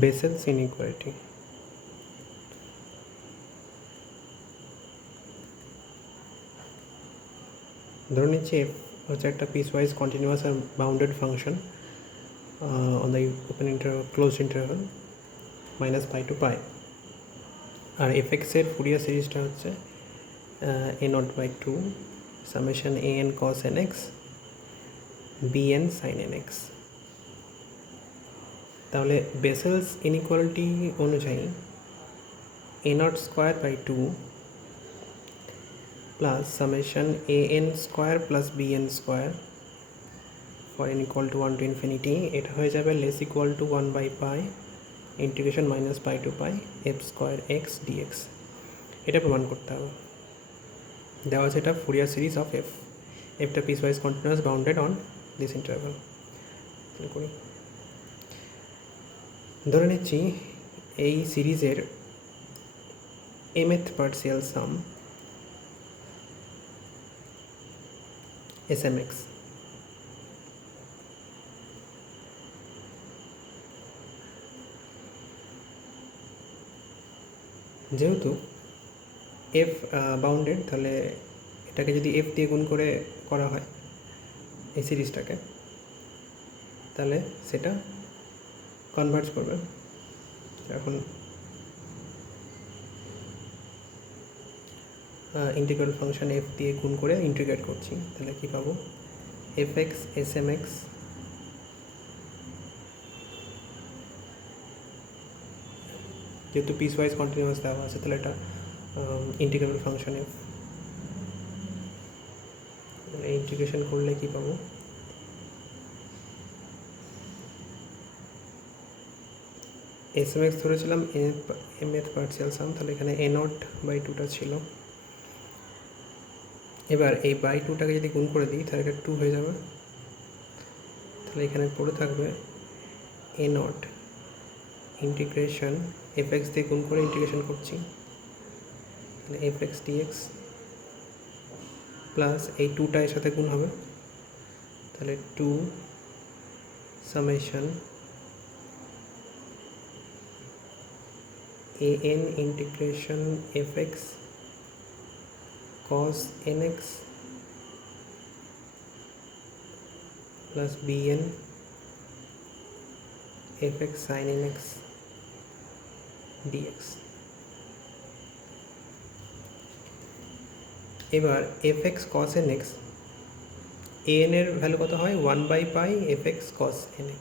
বেসেলস inequality. ধরে নিচ্ছি f হচ্ছে একটা পিসওয়াইজ কন্টিনিউয়াস আর bounded function on the open interval close interval -π to π, আর এফ এক্সের ফুরিয়ার সিরিজটা হচ্ছে a0/2 summation an cos nx bn sin nx। তাহলে বেসেলস ইনইকুয়ালিটি অনুযায়ী a0/2 plus summation an square plus bn square for n equal to 1 to infinity, এটা হয়ে যাবে less equal to 1/π integration -π to π f square x dx। এটা প্রমাণ করতে হবে। দেওয়া আছে এটা ফুরিয়ার সিরিজ অফ এফ, এফটা piecewise continuous bounded on this interval. করি, ধরে নিচ্ছি এই সিরিজের mth পার্সিয়াল সাম smx। যেহেতু এফ বাউন্ডেড, তাহলে এটাকে যদি এফ দিয়ে গুণ করে করা হয় এই সিরিজটাকে, তাহলে সেটা কনভার্জ করবে। এখন ইন্টিগ্রাল ফাংশন এফ দিয়ে গুণ করে ইন্টিগ্রেট করছি, তাহলে কী পাবো, f x s m x যেহেতু পিসওয়াইজ কন্টিনিউয়াস দেওয়া আছে, তাহলে এটা ইন্টিগ্রাল ফাংশন এফ। ইন্টিগ্রেশন করলে কী পাবো, এস এম এক্স ধরেছিলাম mth পার্সিয়াল সাম, তাহলে এখানে a0/2টা ছিল। এবার এই বাই 2টাকে যদি গুণ করে দিই তাহলে এটা 2 হয়ে যাবে। তাহলে এখানে পড়ে থাকবে a0 ইন্টিগ্রেশন এফ এক্স দিয়ে গুণ করে ইন্টিগ্রেশন করছি, তাহলে এফ এক্স ডিএক্স প্লাস এই 2টা এর সাথে গুণ হবে, তাহলে 2 summation an integration F x cos nx plus bn fx sin nx dx। এবার fx cos nx an এর ভ্যালু কত হয়, 1/π fx cos nx,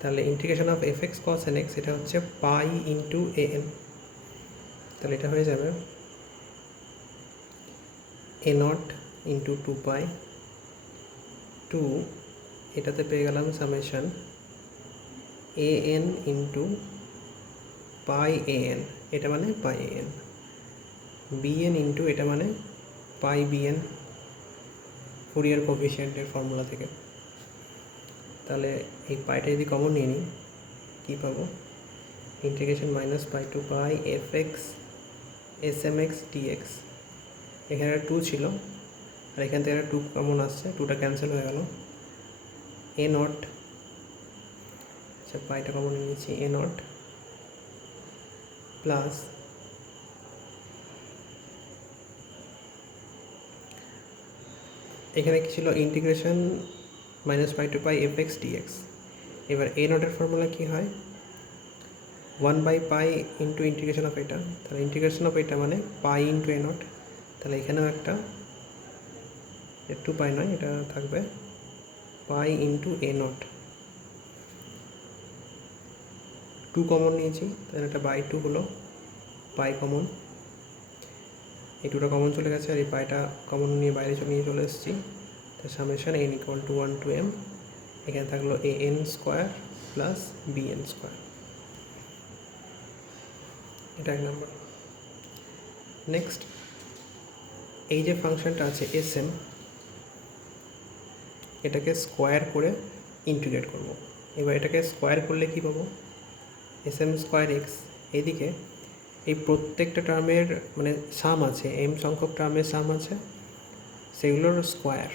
তাহলে integration of fx cos nx এটা হচ্ছে π ইন্টু an, তাহলে এটা হয়ে যাবে a0 ইন্টু 2π 2, এটাতে পেয়ে গেলাম সামেশন an ইন্টু π an, এটা মানে π an, bn ইন্টু এটা মানে π bn ফুরিয়ার কোফিশিয়েন্টের ফর্মুলা থেকে। তাহলে এই পাইটা যদি কমন নিয়ে নিই কী পাবো, integration -π to π fx smx dx। এখানে 2 ছিল আর এখান থেকে 2 কমন আসছে, 2টা ক্যান্সেল হয়ে গেল। a0, আচ্ছা পাইটা কমন নিয়েছি, a0 প্লাস এখানে কি ছিল, ইন্টিগ্রেশন -π to π fx dx। এবার a0 এর ফর্মুলা কী হয়, 1/π ইন্টু ইন্টিগ্রেশন অফ এটা, তাহলে ইন্টিগ্রেশন অফ এটা মানে π ইন্টু a0, তাহলে এখানেও একটা 2π নয়, এটা থাকবে π ইন্টু a0। 2 কমন নিয়েছি, তাহলে এটা বাই 2 হলো, পাই কমন, এই 2টা কমন চলে গেছে আর এই পাইটা কমন নিয়ে বাইরে নিয়ে চলে এসেছি। তো summation n equal to 1 to m, এখানে থাকলো an square plus bn square, এটা 1 নম্বর। নেক্সট এই যে ফাংশনটা আছে sm, এটাকে স্কোয়ার করে ইন্টিগ্রেট করব। এবার এটাকে স্কোয়ার করলে কি পাবো, sm স্কোয়ার এক্স, এইদিকে এই প্রত্যেকটা টার্মের মানে সাম আছে, m সংখ্যক টার্মের সাম আছে, সেগুলোর স্কোয়ার।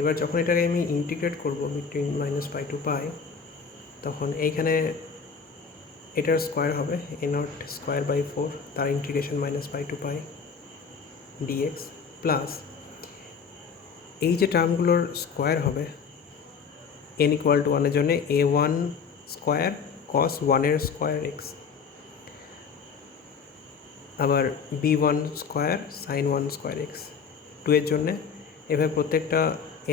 এবার যখন এটাকে আমি ইন্টিগ্রেট করব বিটুইন -π to π, তখন এইখানে এটার স্কোয়ার হবে এ নট স্কোয়ার বাই 4, তার integration minus pi to pi dx, plus এই যে টার্মগুলোর স্কোয়ার হবে এন ইকুয়াল টু 1 এর জন্য a1 square cos 1 square x, আবার b1 square sine 1 square x. 2 এর জন্যে এভাবে প্রত্যেকটা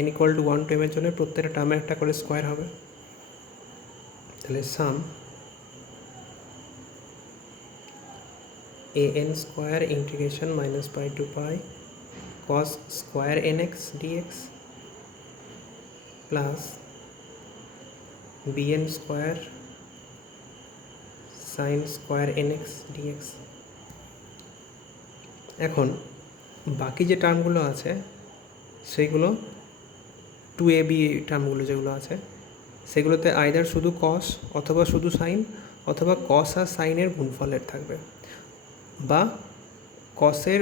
n equal to 1 to m এর জন্য প্রত্যেকটা টার্মে একটা করে স্কোয়ার হবে। তাহলে sum an square integration minus pi to pi cos square nx dx plus bn square sine square nx dx। এখন বাকি যে টার্মগুলো আছে সেইগুলো 2ab টার্মগুলো যেগুলো আছে সেগুলোতে আইদার শুধু কস অথবা শুধু সাইন অথবা কস আর সাইনের গুণফলের থাকবে, বা কসের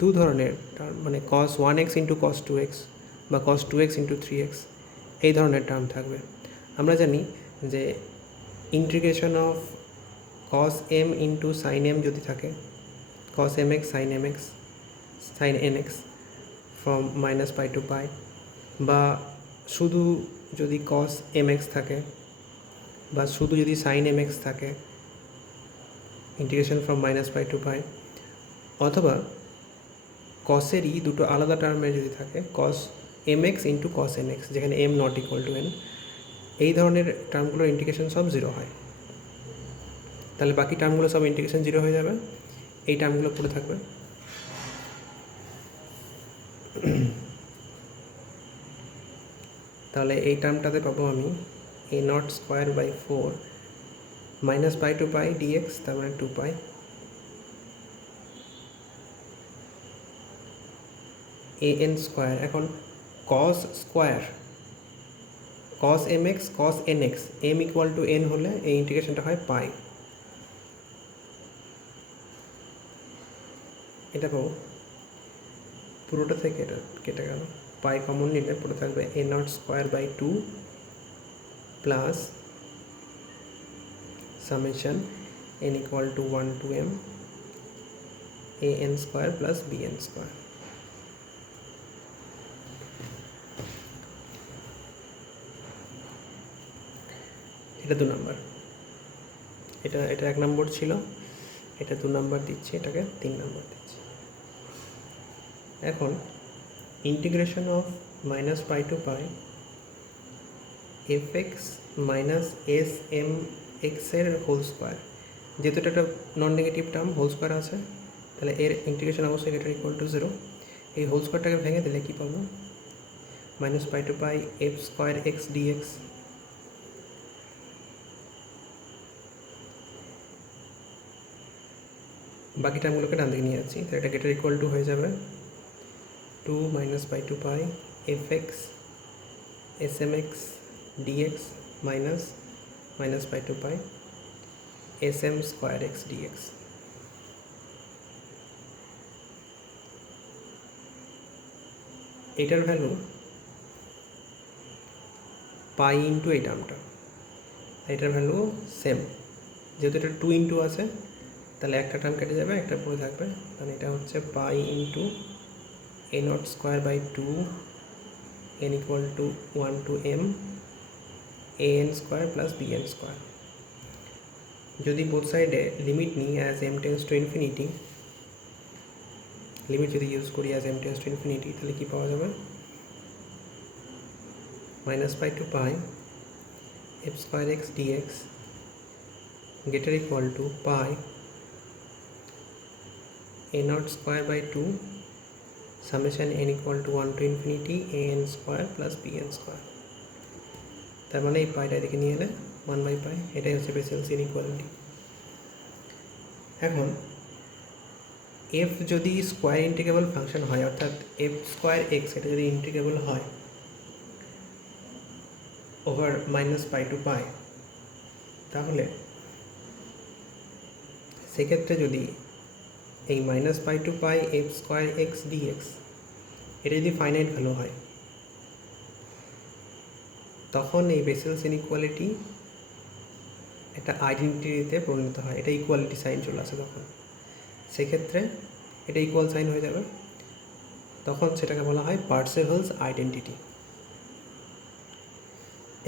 দু ধরনের টার্ম, মানে কস 1x ইন্টু কস 2x বা কস 2x ইন্টু 3x, এই ধরনের টার্ম থাকবে। আমরা জানি যে integration of cos m into sign m যদি থাকে, cos mx sin nx from minus pi to pi, বা শুধু যদি cos mx থাকে বা শুধু যদি sin mx থাকে integration from minus pi to pi, অথবা কসেরই দুটো আলাদা টার্মে যদি থাকে cos mx into cos nx, যেখানে m not equal to n, এই ধরনের টার্মগুলোর ইন্টিগ্রেশন সব জিরো হয়। তাহলে বাকি টার্মগুলো সব ইন্টিগ্রেশন জিরো হয়ে যাবে, এই টার্মগুলো পড়ে থাকবে। তাহলে এই টার্মটাতে পাবো আমি a not square by 4 minus pi to pi dx, তার মানে 2 পাই এ এন স্কোয়ার। এখন cos square cos m x cos n x, m equal to n হলে এই ইন্টিগ্রেশনটা হয় পাই। এটা পাবো, পুরোটা থেকে এটা কেটে গেল, পাই কমন নিলে পুরো থাকবে a not square by 2 plus summation n equal to 1 to m a n square plus b n square. এটা 2 নম্বর, এটা 1 নম্বর ছিল, এটা 2 নম্বর দিচ্ছি, এটাকে 3 নম্বর দিচ্ছি। এখন integration of minus pi to pi f x minus s m এক্সের হোল স্কোয়ার, যেহেতু এটা একটা non negative term whole square আছে, তাহলে এর ইন্টিগ্রেশন অবশ্যই এটা ইকুয়াল টু 0। এই হোল স্কোয়ারটাকে ভেঙে দিলে কী পাবো, minus pi to pi f square x dx, বাকি টার্মগুলোকে ডান দিকে নিয়ে যাচ্ছি, তাহলে এটা গেটার ইকুয়াল টু হয়ে যাবে 2 minus pi to pi f x s m x dx minus minus pi to pi s m square x dx. এটার ভ্যালু পাই ইন্টু এই টার্মটা, এটার ভ্যালু সেম, যেহেতু এটা 2 ইন্টু আছে তাহলে একটা টার্ম কেটে যাবে, একটা পড়ে থাকবে, মানে এটা হচ্ছে pi into a not square by 2 n equal to 1 to m a n square plus b n square. যদি বোথ সাইডে লিমিট নিই as m tends to infinity, limit যদি ইউজ করি as m tends to infinity, তাহলে কী পাওয়া যাবে, minus pi to pi f square x dx greater equal to pi a naught square by 2 summation n equal to 1 to infinity a n square plus b n square। তার মানে এই পাইটা এদিকে নিয়ে এলে 1 বাই পাই, এটাই হচ্ছে বেসেলস inequality. এখন F যদি স্কোয়ার ইন্টিগ্রেবল ফাংশন হয়, অর্থাৎ এফ স্কোয়ার এক্স এটা যদি ইন্টিগ্রেবল হয় ওভার মাইনাস পাই টু পাই, তাহলে সেক্ষেত্রে যদি এই minus pi to pi f square x dx এটা যদি ফাইনাইট ভ্যালু হয়, তখন এই বেসেলস ইনইকুয়ালিটি একটা আইডেন্টিটিতে পরিণত হয়, এটা ইকুয়ালিটি সাইন চলে আসে তখন। সেক্ষেত্রে এটা ইকুয়াল সাইন হয়ে যাবে, তখন সেটাকে বলা হয় পার্সেভালস আইডেন্টিটি।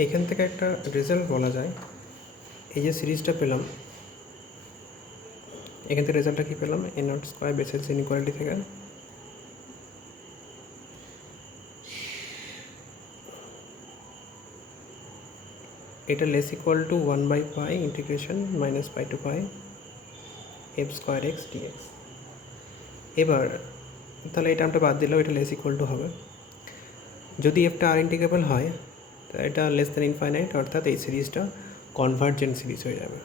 এখান থেকে একটা রেজাল্ট বলা যায়, এই যে সিরিজটা পেলাম, এখান থেকে রেজাল্টটা কী পেলাম, a not square Bessel's inequality থেকে এটা less equal to 1/π integration -π to π f square x dx. এবার তাহলে এটা আমরা বাদ দিলেও এটা লেস ইকুয়াল টু হবে। যদি এফটা আর ইন্টিগ্রেবল হয় তা এটা লেস দ্যান ইনফাইনাইট, অর্থাৎ এই সিরিজটা কনভার্জেন্ট সিরিজ হয়ে যাবে।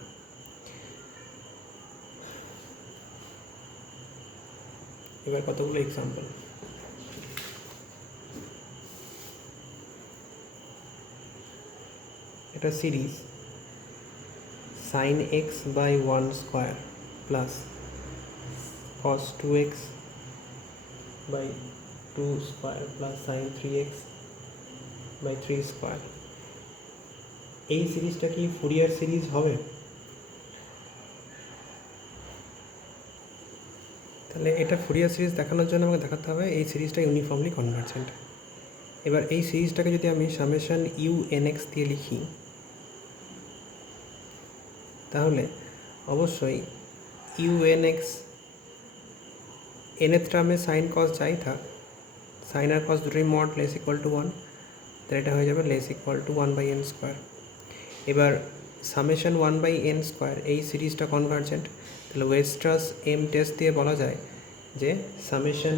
এবার কতগুলো এক্সাম্পল, এটা series sin x by 1 square plus cos 2x by 2 square plus sin 3x by 3 square। এই সিরিজটা কি ফুরিয়ার সিরিজ হবে? তাহলে এটা ফুরিয়ার সিরিজ দেখানোর জন্য আমাকে দেখাতে হবে এই সিরিজটা ইউনিফর্মলি কনভার্জেন্ট। এবার এই সিরিজটাকে যদি আমি সামেশন u(n)x দিয়ে লিখি, তাহলে অবশ্যই u(n)x nth টার্মে সাইন কস যাই থাক, সাইন আর কস দুটোই মড লেস ইকুয়াল টু 1, তাহলে এটা হয়ে যাবে less equal two 1/n square. এবার সামেশন 1/n স্কোয়ার, এই সিরিজটা কনভার্জেন্ট, তাহলে ওয়েস্ট্রাস এম টেস্ট দিয়ে বলা যায় যে সামেশন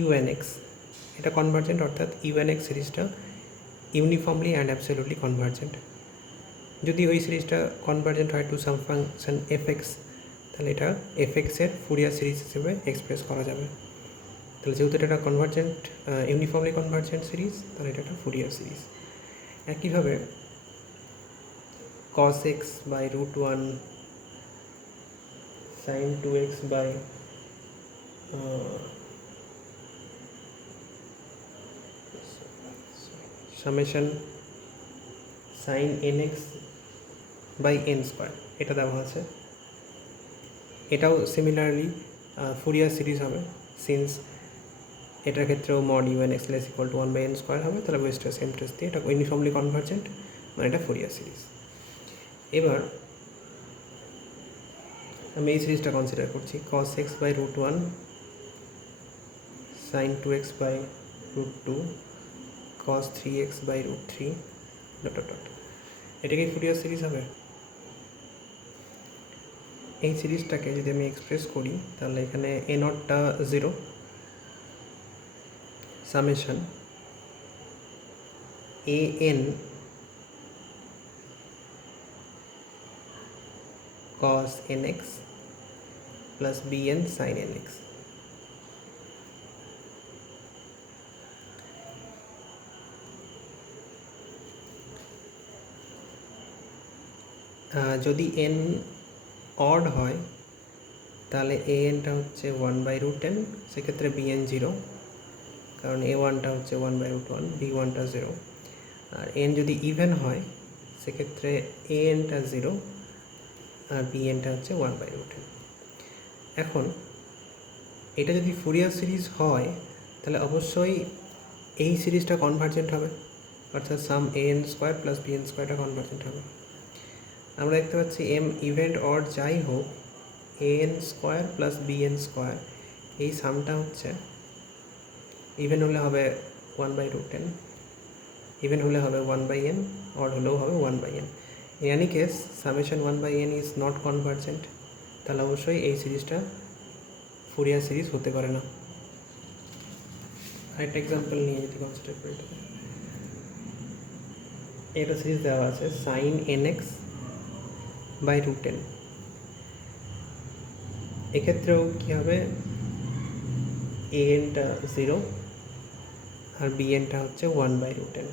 u(n)x এটা কনভার্জেন্ট, অর্থাৎ u(n)x সিরিজটা ইউনিফর্মলি অ্যান্ড অ্যাবসলিউটলি কনভার্জেন্ট। যদি ওই সিরিজটা কনভার্জেন্ট হয় টু সাম ফাংশন f(x), তাহলে এটা f(x)-এর ফুরিয়ার সিরিজ হিসেবে এক্সপ্রেস করা যাবে। তাহলে যেহেতু এটা কনভার্জেন্ট, ইউনিফর্মলি কনভার্জেন্ট সিরিজ, তাহলে এটা একটা ফুরিয়ার সিরিজ। একইভাবে cos x by √1 sin 2x by summation sin nx by n square, এটা দেওয়া আছে। এটাও সিমিলারলি ফুরিয়ার সিরিজ হবে, সিন্স এটার ক্ষেত্রেও mod u(n)x less equal two 1/n square হবে, তাহলে ওয়েস্টার সেম টেস্ট দিয়ে এটা ইউনিফর্মলি কনভার্জেন্ট, মানে এটা ফুরিয়ার সিরিজ। এবার আমি এই সিরিজটা কনসিডার করছি, cos x by √1 sin 2x by √2 cos 3x by √3 ... এটা কি ফুরিয়ার সিরিজ হবে? এই সিরিজটাকে যদি আমি এক্সপ্রেস করি, তাহলে এখানে এ নটটা 0, summation an cos nx plus bn sin nx। যদি n অড হয় তাহলে an-টা হচ্ছে 1/√10, সেক্ষেত্রে bn 0, কারণ a1টা হচ্ছে 1/√1, b1টা 0। আর n যদি ইভেন হয় সেক্ষেত্রে an-টা 0 আর bn-টা হচ্ছে 1/√10। এখন এটা যদি ফুরিয়ার সিরিজ হয় তাহলে অবশ্যই এই সিরিজটা কনভার্জেন্ট হবে, অর্থাৎ sum an square plus bn স্কোয়ারটা কনভার্জেন্ট হবে। আমরা দেখতে পাচ্ছি এম ইভেন্ট অড যাই হোক, an square plus bn square এই সামটা হচ্ছে ইভেন হলে হবে 1/√10, ইভেন হলে হবে 1/n, অড হলেও হবে 1/n। In any case summation 1/n is not convergent, তাহলে অবশ্যই এই সিরিজটা ফুরিয়ার সিরিজ হতে পারে না। আরেকটা এক্সাম্পল নিয়ে যদি কনসিডার করি, একটা সিরিজ দেওয়া আছে sin nx by √10, এক্ষেত্রেও কী হবে, an-টা 0 আর bn-টা হচ্ছে 1/√10,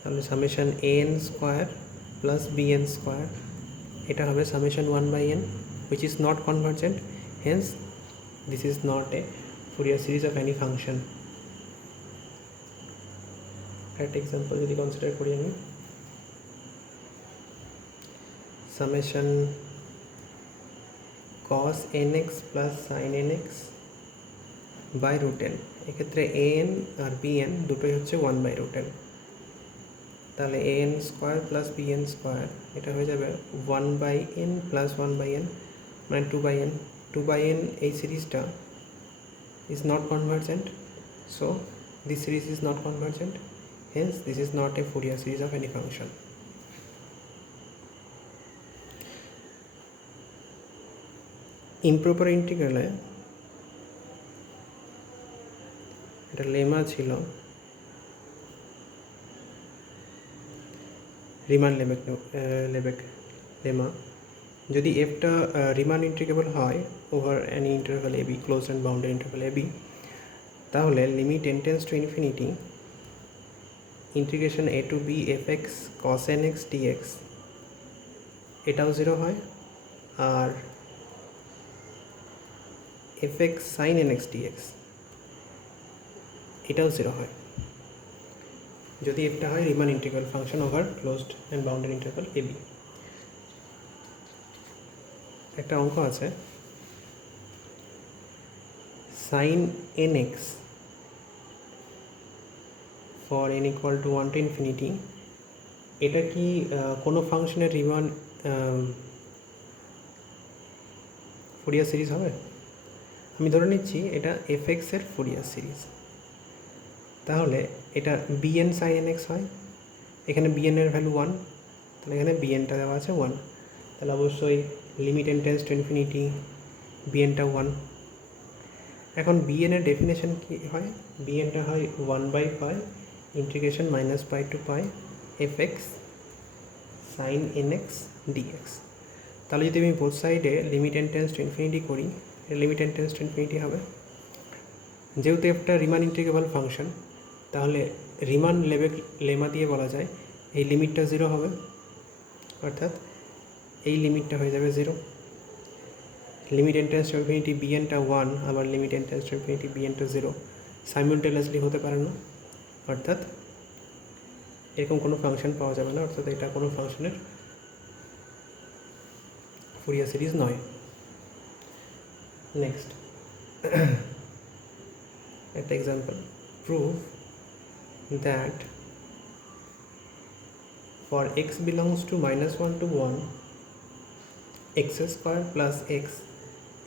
তাহলে summation an square plus bn square এটা হবে summation 1/n, which is not convergent, hence this is not a Fourier series of any function. একটা এক্সাম্পল যদি কনসিডার করি আমি, summation cos nx plus sin nx by root n. এক্ষেত্রে an আর bn দুটোই হচ্ছে 1/√n। তাহলে an square plus bn square এটা হয়ে যাবে 1/n প্লাস 1/n, মানে 2/n। 2/n এই সিরিজটা is not convergent, so this series is not convergent, hence this is not a Fourier series of any function. Improper ইন্টিগ্রালে একটা lemma ছিল, Riemann Lebesgue lemma. যদি এফটা রিমান ইন্টিগ্রেবল হয় over any interval a b, closed and bounded interval a b, তাহলে limit n tends to infinity integration a to b fx cos nx dx এটাও 0 হয়, আর fx sin nx dx এটাও 0 হয় যদি একটা হয় Riemann integral function over closed and bounded interval a b. একটা অঙ্ক আছে sin nx for n equal to 1 to infinity, এটা কি কোনো ফাংশনের রিমান ফুরিয়ার সিরিজ হবে? আমি ধরে নিচ্ছি এটা fx এর ফুরিয়ার সিরিজ, তাহলে এটা bn sin nx হয়। এখানে bn এর ভ্যালু 1, তাহলে এখানে bnটা দেওয়া আছে 1, তাহলে অবশ্যই limit n tends to infinity bnটা 1। এখন bn এর ডেফিনেশন কি হয়? bnটা হয় 1/π integration -π two π fx sin nx dx। তাহলে যদি আমি বোথ সাইডে limit n tends to infinity করি, limit n tends to infinity হবে। যেহেতু একটা রিমান ইন্টিগ্রেবল ফাংশন, তাহলে রিমান লেমা দিয়ে বলা যায় এই লিমিটটা 0 হবে, অর্থাৎ এই লিমিটটা হয়ে যাবে 0। Limit n tends to infinity bnটা 1, আবার limit n tends to infinity bnটা 0 সাইমultaneously হতে পারে না, অর্থাৎ এরকম কোনো ফাংশন পাওয়া যাবে না, অর্থাৎ এটা কোনো ফাংশনের ফুরিয়ার সিরিজ নয়। নেক্সট একটা example, prove that for x belongs to -1 to 1 x square plus x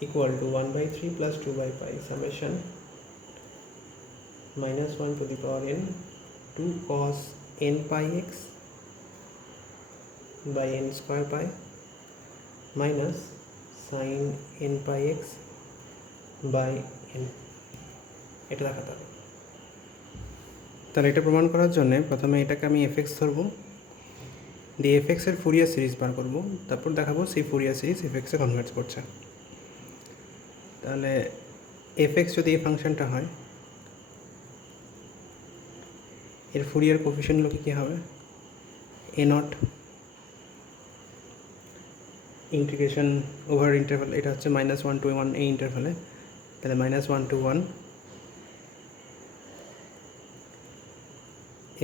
equal to 1/3 plus 2/π summation -1 to the power n 2 cos n pi x by n square pi minus sin n pi x by n। এটা দেখাতে হবে। তাহলে এটা প্রমাণ করার জন্য প্রথমে এটাকে আমি fx ধরবো, দিয়ে fx এর ফুরিয়ার সিরিজ বার করব, তারপর দেখাবো সেই ফুরিয়ার সিরিজ fx এ কনভার্ট করছে। তাহলে fx যদি এই ফাংশনটা হয়, এর ফুরিয়ার কোফিশিয়েন্টগুলো কী হবে? a0 ইন্টিগ্রেশন ওভার ইন্টারভ্যাল, এটা হচ্ছে -1 to 1 এই ইন্টারভ্যালে, তাহলে -1 to 1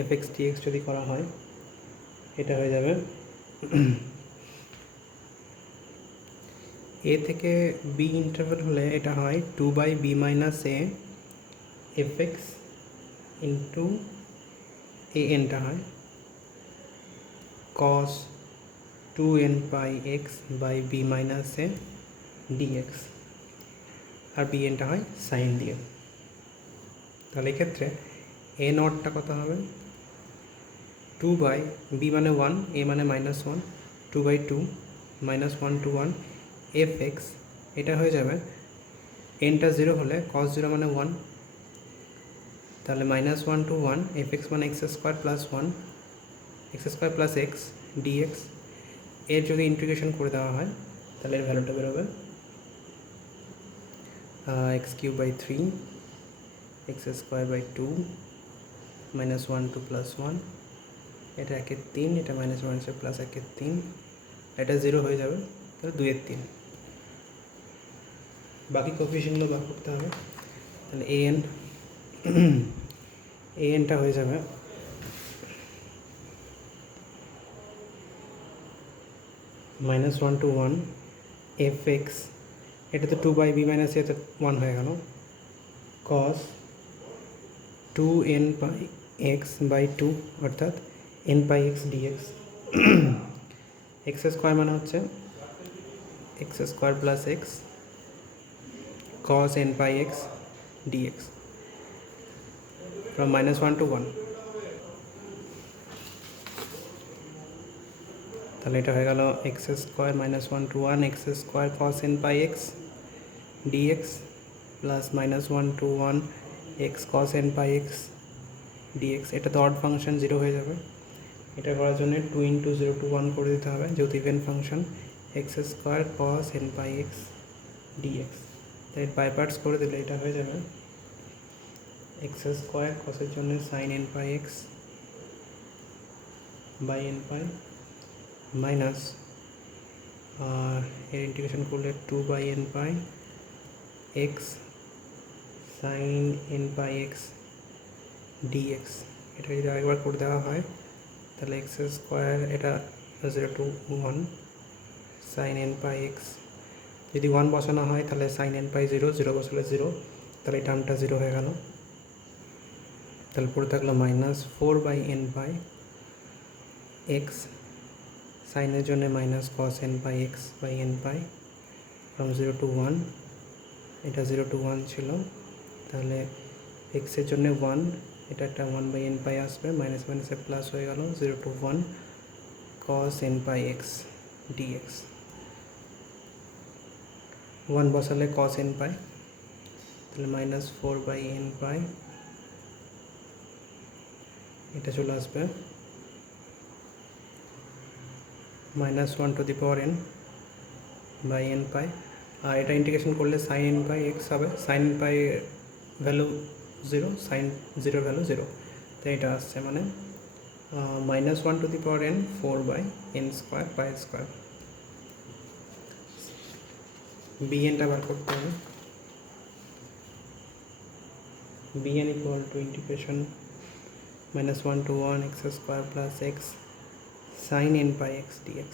fx dx যদি করা হয়, এটা হয়ে যাবে a থেকে b ইন্টারভ্যাল হলে এটা হয় 2/b minus a fx into anটা হয় cos 2n pi x by b minus a dx, আর bnটা হয় sin দিয়ে। তাহলে এক্ষেত্রে a নটটা কত হবে? 2/b মানে 1, a মানে -1, 2/2 -1 to 1 fx, এটা হয়ে যাবে nটা 0 হলে cos 0 মানে 1, তাহলে -1 to 1 fx মানে x square plus 1 x square plus x dx। এর যদি ইন্টিগ্রেশন করে দেওয়া হয় তাহলে এর ভ্যালুটা বেরোবে x³/3 x square by 2 -1 to +1, এটা 1/3, এটা -1 প্লাস 1/3, এটা 0 হয়ে যাবে, তাহলে 2/3। বাকি কোফিশিয়েন্টগুলো বার করতে হবে। তাহলে anটা হয়ে যাবে -1 to 1 fx, এটা তো 2/b - a তো 1 হয়ে গেল, cos 2n pi x by 2 অর্থাৎ n pi x dx। x square মানে হচ্ছে x square plus x cos n pi x dx from -1 to 1। তাহলে এটা হয়ে গেল x square -1 to 1 x square cos n pi x dx plus -1 to 1 x cos n pi x dx। এটা তো odd function, 0 হয়ে যাবে। এটা করার জন্য 2 × 0 to 1 করে দিতে হবে, যেহেতু even function. x square cos n pi x dx, তাই বাই পার্টস করে দিলে এটা হয়ে যাবে x স্কোয়ার cosের জন্য sin n pi x by n pi minus এর ইন্টিগ্রেশন করলে 2/n pi x sin n pi x dx। এটা যদি আরেকবার করে দেওয়া হয় তাহলে x স্কোয়ার, এটা 0 to 1 sin n pi x, যদি 1 বসানো হয় তাহলে sin n pi 0, 0 বসালে 0, তাহলে এই টার্মটা 0 হয়ে গেল। তাহলে পড়ে থাকলো -4/n pi x, সাইনের জন্য minus cos n pi x by n pi from 0 to 1। এটা 0 to 1 ছিল, তাহলে এক্সের জন্য 1, এটা একটা 1/n pi আসবে, মাইনাস মাইনাসে প্লাস হয়ে গেল, 0 to 1 cos n pi x dx। 1 বসালে cos n pi, তাহলে -4/n pi, এটা চলে আসবে -1 to the power n by n pi। আর এটা ইন্টিগ্রেশন করলে sin n pi x হবে, sin n pi value 0, sin 0 value 0, তো এটা আসছে মানে -1 to the power n 4/n square pi square. bnটা বার করতে হবে, bn equal to integration -1 to 1 x square plus x sin n pi x dx।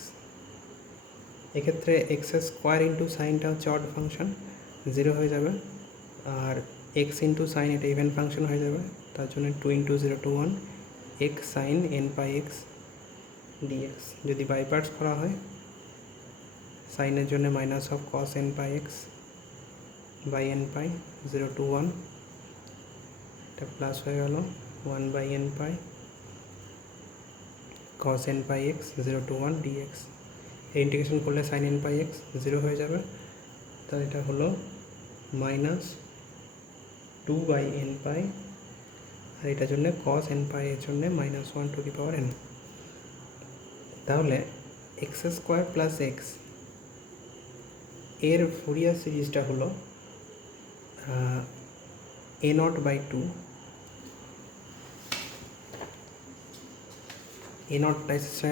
এক্ষেত্রে x স্কোয়ার ইন্টু সাইনটা হচ্ছে অড ফাংশন, 0 হয়ে যাবে, আর x ইন্টু সাইন এটা ইভেন ফাংশন হয়ে যাবে, তার জন্য 2 × 0 to 1 x sin n pi x dx। যদি বাই পার্টস করা হয়, সাইনের জন্য minus of cos n pi x by n pi 0 to 1, এটা প্লাস হয়ে গেল 1/n pi cos n pi x 0 to 1 dx। এই ইন্টিগ্রেশন করলে sin n pi x 0 হয়ে যাবে, তাহলে এটা হলো -2/n pi, আর এটার জন্য cos n pi এর জন্য -1 to the power n। তাহলে x স্কোয়ার প্লাস x এর ফুরিয়ার সিরিজটা হলো a0/2, a0টা এসেছে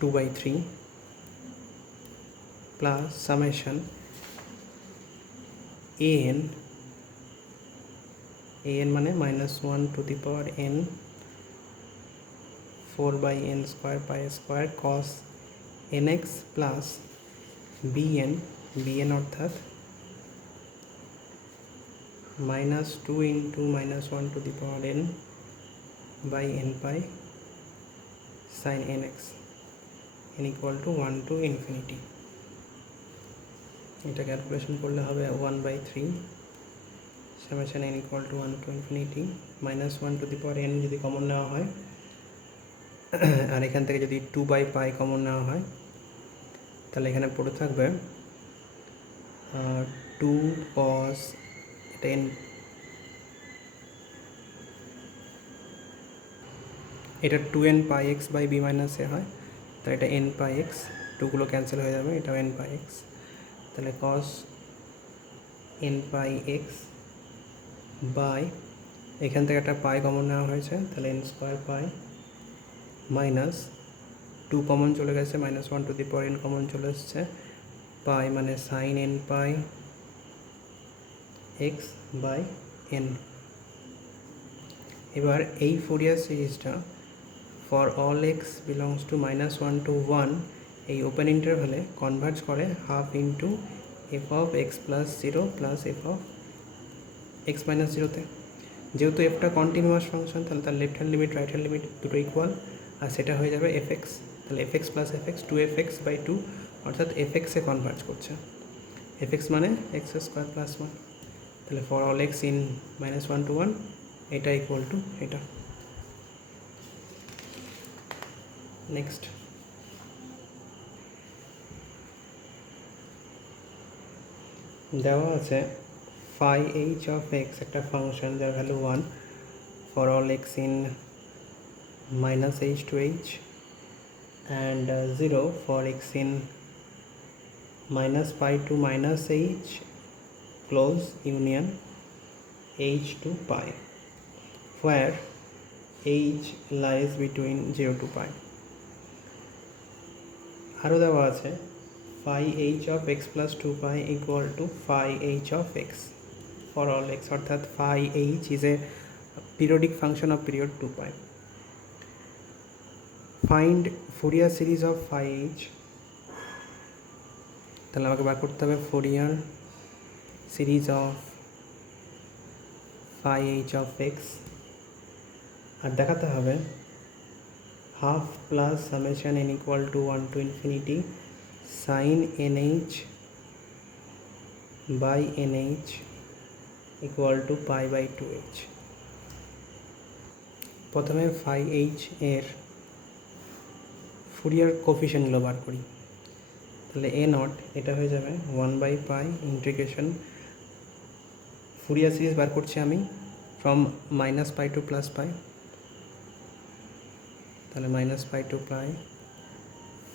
2/3 প্লাস সামেশন an মানে -1 to the power n 4/n square pi square cos nx plus bn অর্থাৎ -2 × -1 to the power n by n pi sin nx n equal to 1 to infinity। এটা calculation করলে হবে 1/3 summation n equal to 1 to infinity, -1 to the power n যদি common নেওয়া হয়, আর এখান থেকে যদি 2/pi কমন নেওয়া হয়, তাহলে এখানে পড়ে থাকবে 2 cos 10, এটা 2n pi x by b minus a হয়, তাহলে এটা n pi x, 2গুলো ক্যান্সেল হয়ে যাবে, এটাও n pi x, তাহলে cos n pi x by, এখান থেকে একটা পাই কমন নেওয়া হয়েছে, তাহলে n স্কোয়ার পাই মাইনাস 2 কমন চলে গেছে, -1 to the power n common চলে এসছে, পাই মানে sin n pi x by n। এবার এই ফুরিয়ার সিরিজটা for all x belongs to -1 to 1 এই ওপেন ইন্টারভ্যালে কনভার্জ করে half into f of x plus 0 plus f of x minus 0তে। যেহেতু এফটা কন্টিনিউয়াস ফাংশন, তাহলে তার left hand limit right hand limit দুটো ইকুয়াল, আর সেটা হয়ে যাবে এফ এক্স। তাহলে F x plus F x 2f(x/2), অর্থাৎ এফ এক্সে কনভার্জ করছে। এফ এক্স মানে এক্স স্কোয়ার প্লাস 1। তাহলে for all x in -1 to 1 এটা ইকুয়াল টু এটা। নেক্সট দেওয়া আছে ফাই এইচ অফ এক্স একটা ফাংশন যার value 1 for all x in -h to h and 0 for x in -pi to -h close union h to pi, where h lies between 0 to pi. আরও দেওয়া আছে phi h of x plus 2 pi equal to phi h of x for all x, অর্থাৎ phi h is a periodic function of period 2 pi. Find Fourier series of phi h. তাহলে আমাকে বার করতে হবে Fourier series of phi h of x, আর দেখাতে হবে half plus summation n equal to 1 to infinity sin nh by nh equal to pi by 2h. প্রথমে phi h এর Fourier কোফিশিয়েন্টগুলো বার করি। তাহলে এ নট এটা হয়ে যাবে 1/π ইন্টিগ্রেশন, ফুরিয়ার সিরিজ বার করছি আমি ফ্রম -π to +π, তাহলে -π to π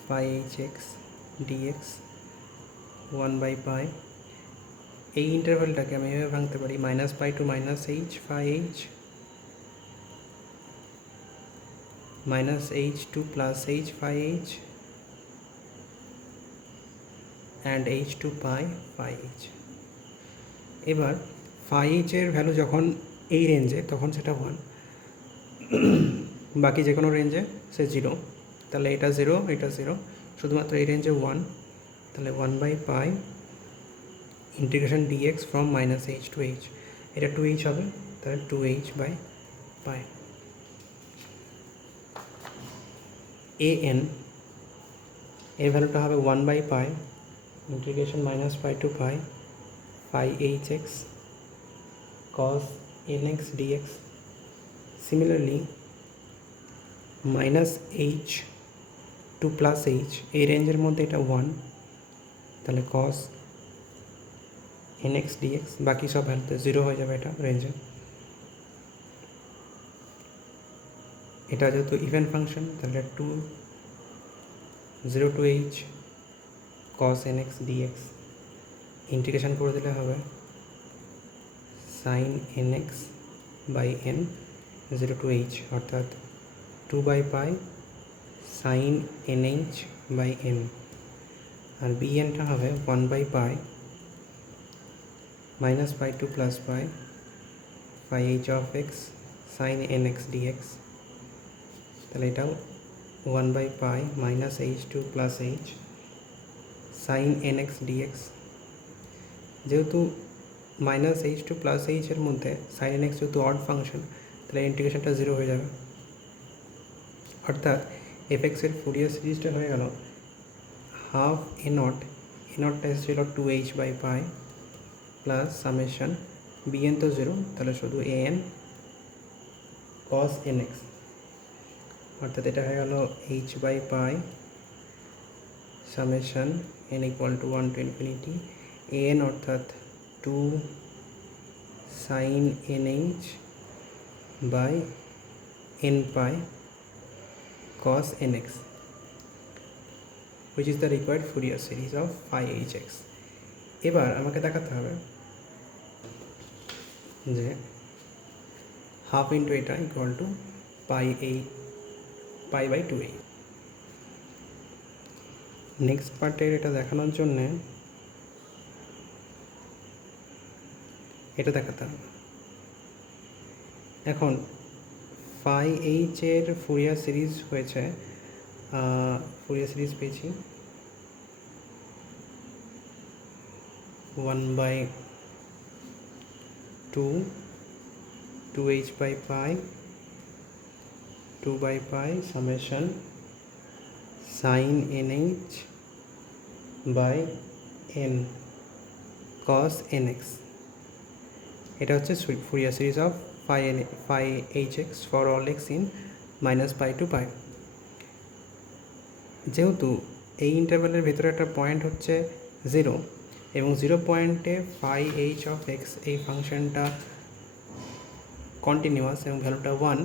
phi hx dx 1/π। এই ইন্টারভ্যালটাকে আমি এভাবে ভাঙতে পারি -π to -h phi h -h to +h phi h and h to pi phi h। এবার phi h এর ভ্যালু যখন এই রেঞ্জে তখন সেটা 1, বাকি যে কোনো রেঞ্জে সে 0। তাহলে এটা 0 এটা 0, শুধুমাত্র এই রেঞ্জে 1। তাহলে 1/π integration dx from -h to h, এটা 2h হবে, তাহলে 2h/π। an এর ভ্যালুটা হবে 1/π integration -π to π phi hx cos nx dx। Similarly -h to +h এই রেঞ্জের মধ্যে এটা 1, তাহলে cos nx dx, বাকি সব ভ্যালুতে 0 হয়ে যাবে এটা রেঞ্জে। এটা যেহেতু ইভেন ফাংশন, তাহলে 0 to h cos nx dx integration করে দিলে হবে sin nx by n 0 to h, অর্থাৎ 2/π sin nh by n, আর bnটা হবে 1/π -π to +π phi h of x sin nx dx। তাহলে এটাও 1/π -h to +h sin nx dx। যেহেতু -h to +h এর মধ্যে sin nx যেহেতু অড ফাংশন, তাহলে ইন্টিগ্রেশনটা 0 হয়ে যাবে, অর্থাৎ fx এর ফুরিয়ার সিরিজটা হয়ে গেল হাফ এ নটটা এসেছিল 2h/π প্লাস সামেশন bn তো 0, তাহলে শুধু an cos nx, অর্থাৎ এটা হয়ে গেল h/π summation n equal to 1 to infinity an, অর্থাৎ 2 sin nh by nπ cos nx, which is the required Fourier series of phi hx. এবার আমাকে দেখাতে হবে যে হাফ ইন্টু এটা ইকুয়াল টু π/2a। নেক্সট পার্টের এটা দেখানোর জন্যে এটা দেখাতে হবে। এখন ফাই এইচ এর ফুরিয়ার সিরিজ হয়েছে, ফুরিয়ার সিরিজ পেয়েছি 1/2 2h by pi 2 by pi summation sin nh by n cos nx। এটা হচ্ছে Fourier series of phi hx for all x in -pi to pi। যেহেতু এই ইন্টারভ্যালের ভেতরে একটা পয়েন্ট হচ্ছে 0 এবং 0 পয়েন্টে phi h of x এই ফাংশনটা কন্টিনিউয়াস এবং ভ্যালুটা 1,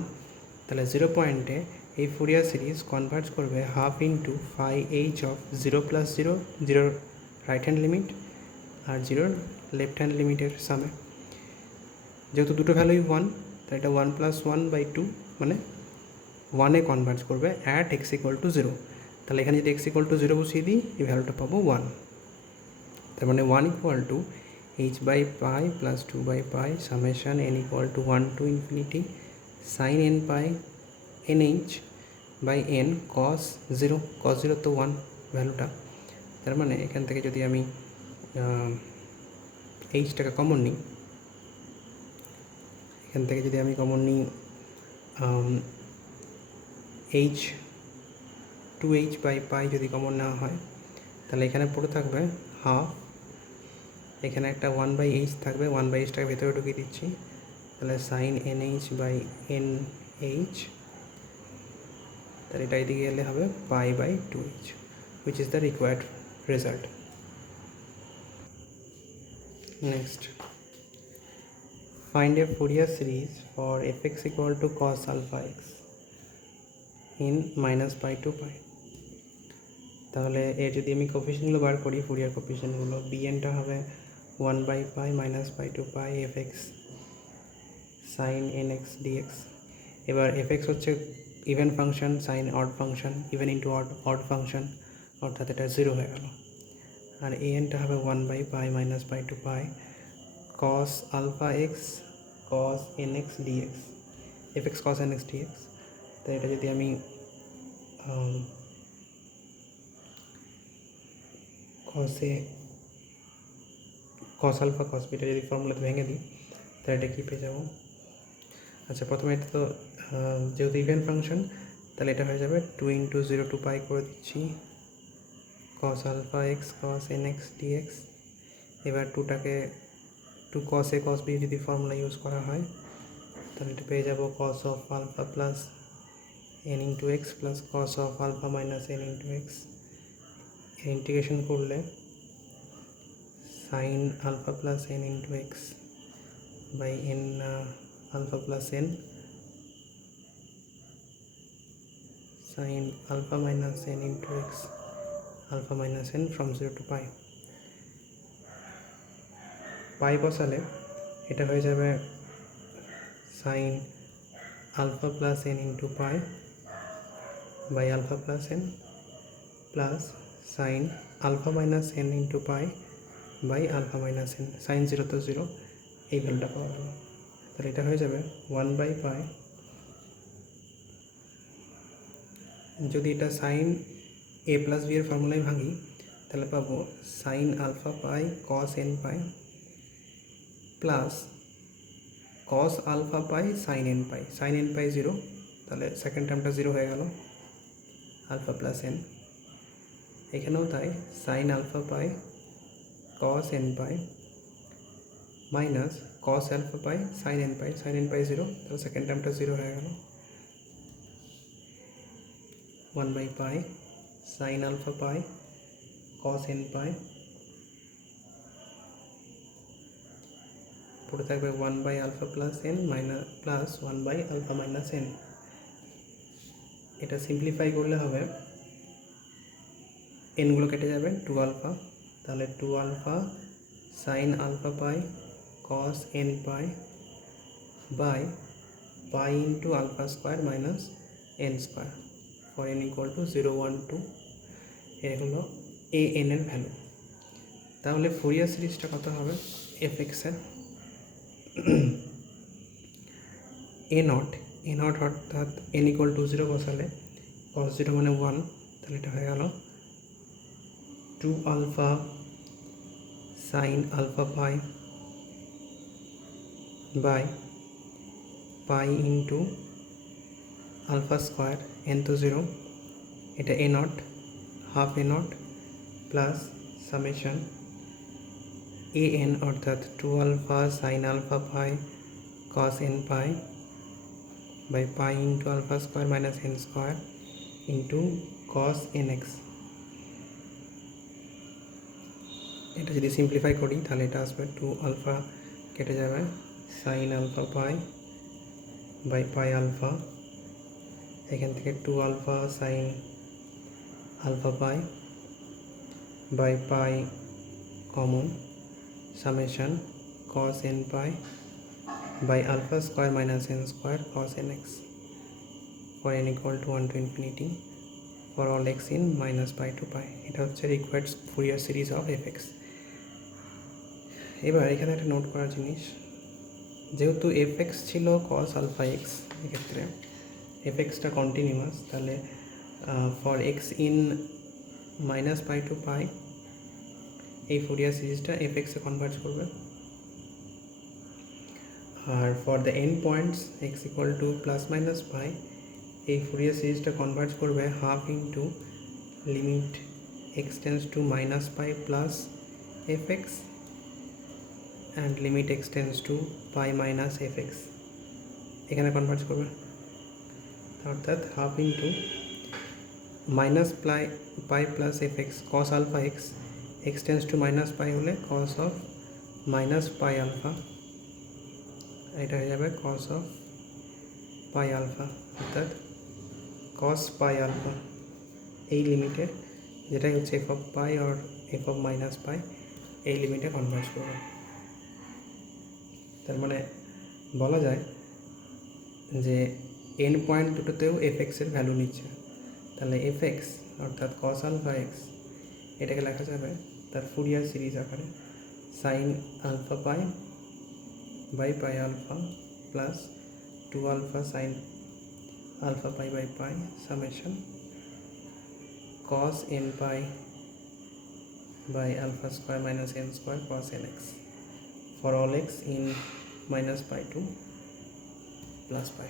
তাহলে 0 পয়েন্টে এই ফুরিয়ার সিরিজ কনভার্জ করবে half into phi h of 0 + 0 0 right hand limit আর 0 লেফট হ্যান্ড লিমিটের সামে। যেহেতু দুটো ভ্যালুই 1, তাই এটা 1 + 1/2 মানে 1-এ কনভার্জ করবে অ্যাট x = 0। তাহলে এখানে যদি x = 0 বসিয়ে দিই, এই ভ্যালুটা পাবো 1। তার মানে 1 = h/pi + 2/pi summation n = 1 to infinity sin n pi nh by n cos 0। cos 0 তো 1 ভ্যালুটা। তার মানে এখান থেকে যদি আমি এইচটাকে কমন নিই, এখান থেকে যদি আমি কমন নিই h 2h/pi যদি কমন নেওয়া হয়, তাহলে এখানে পড়ে থাকবে হাফ, এখানে একটা 1/h থাকবে, 1/hটাকে ভেতরে ঢুকিয়ে দিচ্ছি, তাহলে sin nh by nh, তাহলে এটা এদিকে গেলে হবে pi/2h, which is the required result. Next, find a Fourier series for fx = cos alpha x in -pi to pi। তাহলে এর যদি আমি কোফিশিয়েন্টগুলো বার করি, ফুরিয়ার কোফিশিয়েন্টগুলো, bnটা হবে 1/pi -pi to pi fx sin nx dx। এবার fx হচ্ছে even function, sine odd function, even into odd function, অর্থাৎ এটা 0 হয়ে গেল। আর anটা হবে 1/pi -pi to pi cos alpha x cos nx dx, fx cos nx dx। তো এটা যদি আমি cos alpha cos beta যদি ফর্মুলাতে ভেঙে দিই, তাহলে এটা কী পেয়ে যাবো? আচ্ছা, প্রথমে এটা তো যেহেতু ইভেন ফাংশন, তাহলে এটা হয়ে যাবে 2 × 0 to pi করে দিচ্ছি cos alpha x cos nx dx। এবার 2টাকে 2 cos a cos b যদি ফর্মুলা ইউজ করা হয়, তাহলে এটা পেয়ে যাবো cos of alpha plus n into x plus cos of alpha minus n into x। Integration করলে sin alpha plus n into x by n alpha plus n sin alpha minus n into x alpha minus n from 0 to pi। পাই বসালে এটা হয়ে যাবে sin alpha plus n into pi by alpha plus n plus sin alpha minus n into pi by alpha minus n, sin 0 তো 0, এই ভ্যালুটা পাওয়া গেল। তাহলে এটা হয়ে যাবে 1/pi, যদি এটা sin a plus b এর ফর্মুলায় ভাঙি, তাহলে পাবো sin alpha pi cos n pi plus cos alpha pi sin n pi। sin n pi 0, তাহলে সেকেন্ড টার্মটা 0 হয়ে গেল, alpha plus n। এখানেও তাই, sin alpha pi cos n pi minus cos alpha pi sin n pi। sin n pi 0, তাহলে second টার্মটা 0 হয়ে গেল, 1/pi sin alpha pi cos n pi, পড়ে থাকবে 1/alpha plus n minus plus 1/alpha minus n। এটা simplify করলে হবে এনগুলো কেটে যাবে, 2 আলফা, তাহলে 2 alpha sin alpha pi cos n pi by pi into alpha square minus n square for n = 0 1 2। এর হলো a n এর ভ্যালু। তাহলে ফুরিয়ার সিরিজটা কত হবে fx এর? a0 এ নট অর্থাৎ এন ইকুয়াল টু 0 বসালে কস 0 মানে 1, তাহলে এটা হয়ে গেল 2 alpha sine alpha pi by pi into alpha square, n তো 0, এটা a not, half a not plus summation a n অর্থাৎ 2 alpha sine alpha pi cos n pi by pi into alpha square minus n square into cos n x. এটা যদি simplify করি তাহলে এটা আসবে 2 alpha কেটে যাবে sine alpha pi by pi alpha, এখান থেকে 2 alpha sine alpha pi by pi common summation cos n pi by alpha square minus n square cos nx for n equal to 1 to infinity for all x in minus pi to pi। এটা হচ্ছে required Fourier series of fx। এবার এখানে একটা note করার জিনিস, যেহেতু fx ছিল cos alpha x, এক্ষেত্রে fxটা কন্টিনিউয়াস, তাহলে for x in minus pi to pi এই ফুরিয়ার সিরিজটা fx এ কনভার্জ করবে। আর for the end points x equal to plus minus pi এই ফুরিয়ার সিরিজটা কনভার্জ করবে half into limit x tends to minus pi plus fx and limit x tends to pi minus fx, এখানে converge করবে, অর্থাৎ half into minus pi plus fx cos alpha x, x tends to minus pi হলে cos of minus pi alpha, এটা হয়ে যাবে cos of pi alpha, অর্থাৎ cos pi alpha এই লিমিটে, যেটাই হচ্ছে f অফ পাই আর f অফ মাইনাস পাই, এই লিমিটে কনভার্জ করবে। তার মানে বলা যায় যে এন্ড পয়েন্ট দুটোতেও fx এর ভ্যালু নিচ্ছে, তাহলে fx অর্থাৎ cos আলফা এক্স এটাকে লেখা যাবে তার ফুরিয়ার সিরিজ আকারে sine alpha pi by pi alpha plus 2 alpha sine alpha pi by pi summation cos n pi by alpha square minus n square cos nx for all x in minus pi to plus pi।